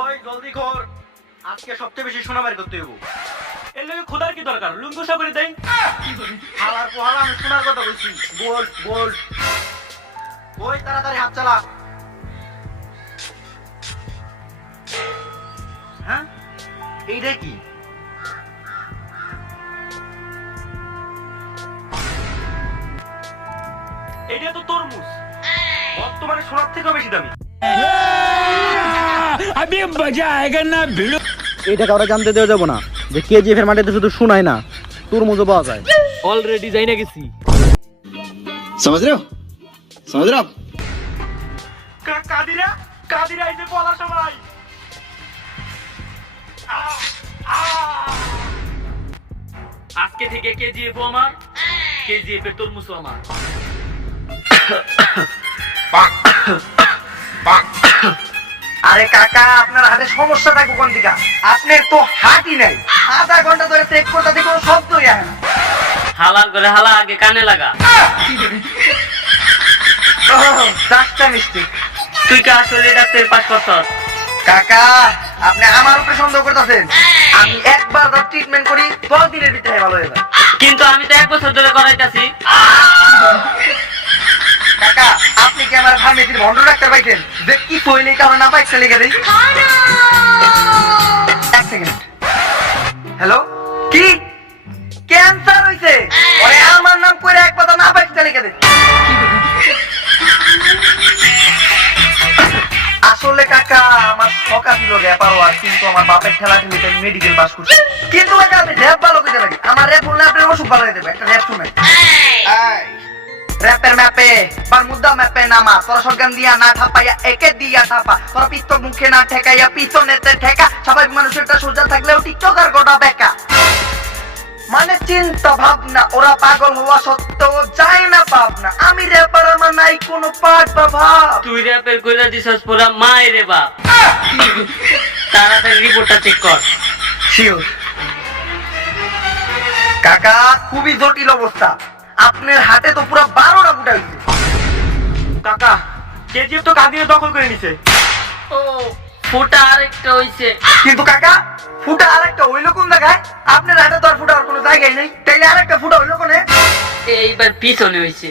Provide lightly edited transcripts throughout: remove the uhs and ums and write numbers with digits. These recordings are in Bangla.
ওই জলদি কর, আজকে সবচেয়ে বেশি সোনা বের করতে হইব। এর লগে খোদার কি দরকার, লুঙ্গুসা করে দেই। হালার পোহালা আমি সোনার কথা বলছি, গোল্ড গোল্ড। ওই তাড়াতাড়ি হাত চালা। হ্যাঁ এইটা কি? এটা তো তরমুজ, বর্তমানে সোনার থেকেও বেশি দামি। अभी मजा आएगा ना भिड़ो। এটা কাউরে জানতে দেওয়া যাবো না যে কেজিএফ এর মাটিতে শুধু শোনায় না, তরমুজও পাওয়া যায়। অলরেডি যাই না গেছি। समझ रहे हो समझ रहे हो आप? কাদিরা কাদিরা এই যে বলা সবাই। আজকে থেকে কেজিএফ আমার, কেজিএফ এর তরমুজও আমার। আরে কাকা, আপনার হাতে সমস্যা থাকবে কোন দিকে? আপনার তো হাতই নাই, আধা ঘন্টা ধরে চেক করতে দেখো শব্দই আসে না। হালাল করে হালা আগে কানে লাগা। চারটা মিস্টেক। তুই কি আসলে ডাক্তার পাস করছস? কাকা, আপনি আমার উপরে সন্দেহ করতেছেন। আমি একবার তার ট্রিটমেন্ট করি, 10 দিনের ভিতরে ভালো হয়ে যায়। কিন্তু আমি তো 1 বছর ধরে করাইতাছি। কাকা, আপনি কি আমার ফার্মেসির ভন্ড ডাক্তার পাইছেন যে কি কইলে কারণ না পাইছে লিখে দেই? এক সেকেন্ড। হ্যালো, কি ক্যান্সার হইছে? ওরে আমার নাম কইরা এক কথা না পাইছে লিখে দেই। আসলে কাকা, আমার শখা ছিল র্যাপার হওয়ার, কিন্তু আমার বাপের ঠেলা ঠেলিতে মেডিকেল পাস করছি। কিন্তু কাকা, আপনি র্যাপ ভালো কইতে পারি, আমার র্যাপ বললে আপনার ওষুধ ভালো হয়ে যাবে। একটা র্যাপ শুনে র্যাপের ম্যাপে বারমুদা ম্যাপে নামা, তোরা সরকার দিয়া না ঠাপাইয়া একে দিয়া ঠাপা, তোরা পিস্তল মুখে না ঠেকাইয়া পিছনেতে ঠেকা, স্বাভাবিক মানুষেরটা সোজা থাকলেও টিকটকার গোটা বেকা। মানে চিন্তা ভাবনা, ওরা পাগল হওয়া সত্ত্বেও যায় না ভাবনা। আমি র্যাপার, আমার নাই কোনো পাঠ বা ভাব। তুই র্যাপের কইরা দিছস পুরা মাইরে বাপ। তাড়াতাড়ি রিপোর্টটা চেক কর। শিওর কাকা, খুবই জটিল অবস্থা। আপনার হাতে তো পুরো 12টা ফুটা হইছে। কাকা, কেজিএফ তো কাদিনে দখল করে নিছে। ও ফুটা আরেকটা হইছে। কিন্তু কাকা, ফুটা আরেকটা হইলো কোন জায়গায়? আপনার হাতে তো আর ফুটার কোনো জায়গায় নেই, তাইলে আরেকটা ফুটা হইলো কোনে? এইবার পিছনে হইছে।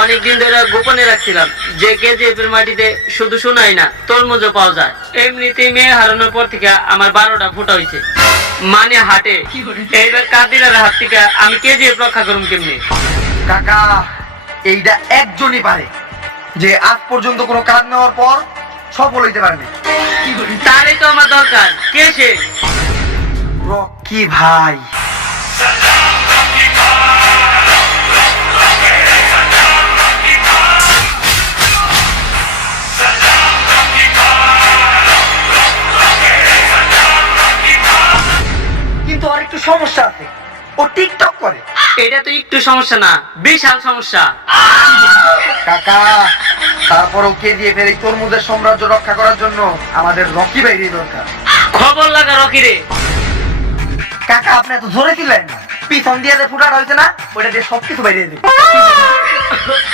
অনেকদিন ধরে গোপনে রাখছিলাম যে কেজিএফ এর মাটিতে শুধু শোনাই না, তরমুজও পাওয়া যায়। এমনিতেই মেয়ে হারানোর পর থেকে আমার 12টা ফুটা হইছে, মানে হাটে। এইবার কাদিনার হাত থেকে আমি কেজিএফ রক্ষা করুম কেমনি? কাকা, এইটা একজনই পারে, যে আজ পর্যন্ত কোনো কাজ নেওয়ার পর সফল হইতে পারেনি। তারই তো আমার দরকার। কে সে? রকি ভাই। কিন্তু আর একটু সমস্যা আছে, ও টিকটক করে। এটা তো একটু সমস্যা না, বিশাল সমস্যা। কাকা, তারপরও কেজিএফ এর এই তরমুজের সাম্রাজ্য রক্ষা করার জন্য আমাদের রকি ভাইরই দরকার। খবর লাগা রকি রে। কাকা, আপনি এত জোরে দিলেন, পিছন দিয়ে যে ফুটাটা হয়েছে না, ওইটা দিয়ে সবকিছু বাইরে দেবে।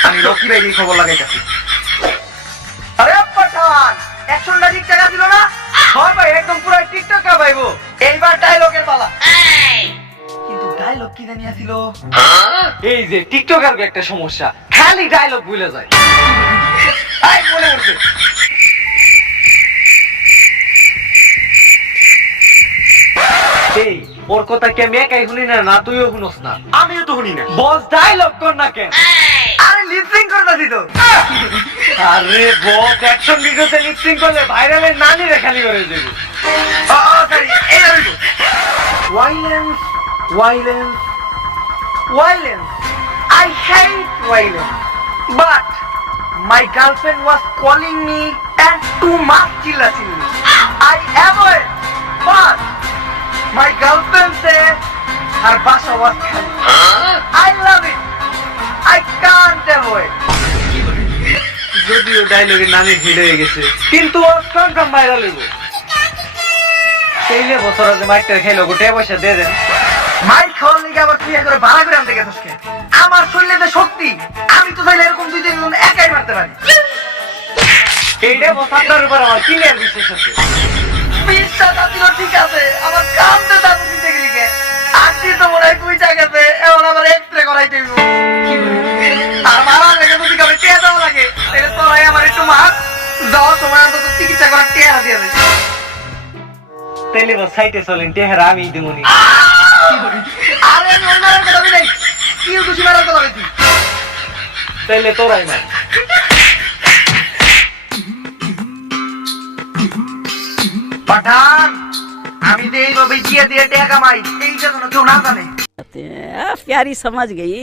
আমি রকি ভাইরই খবর লাগাইতেছি। আরে পাঠান, অ্যাকশনটা ঠিক টাকা দিল না? হয় ভাই, একদম পুরো টিকটক কা ভাইবো। এইবার ডায়লগের পালা। কিন্তু ডায়লগ কি জানি আছিল? এই যে টিকটকার একটা সমস্যা, খালি ডায়লগ ভুলে যায়। আই মনে পড়ছে। এই ওর কথা কি আমি একাই শুনি না, না তুইও শুনস না? আমিও তো শুনি না। বস ডায়লগ কর না কেন? আরে লিপসিং করতেছি তো। আরে বস অ্যাকশন ভিডিওতে লিপসিং করলে ভাইরালের নানি রে খালি করে দেবে। সরি, এই আর violence violence violence. I hate violence, but my girlfriend was calling me and too much chilla-chilli. I avoid, but my girlfriend said her basha was khali. I love it. I can't avoid. যদিও ডায়লগের নামে ভিড় হয়ে গেছে, কিন্তু কনফার্ম ভাইরাল হইব। সেইলে বছর আগে মাইকটা খেলো, গোটে পয়সা দিয়ে দেন। মাইক খাওয়ার লিগে আবার তুই করে ভাড়া করে আনতে গেছিস কে? আমার শরীরে যে শক্তি, আমি তো চাইলে এরকম 2-3 জন একাই মারতে পারি। এইটা বস আপনার উপর আমার ক্লিয়ার বিশ্বাস আছে। বিশ্বাস আছিল ঠিক আছে, আমার কামতে দাদু দিতে গেলি কে আজকে তো মনে হয় কুই জায়গাতে এখন আবার এক্সরে করাইতে হইব। আর মারা লেগে যদি কাবে কে দেওয়া লাগে তাহলে তোরাই আমার একটু মাছ যাওয়ার সময় অন্তত চিকিৎসা করার টেহারা দিয়ে দেয়। তাইলে বস সাইটে চলেন, টেহারা আমি দেবনি। আরে আমি ওই মারার কথা বলি নাই, কি খুশি মারার কথা বলছি। তাইলে তোরাই মার। পাঠান, আমি যে এইভাবে গিয়ে দিয়ে টাকা কামাই এইটা যেন কেউ না জানে। प्यारी समझ गई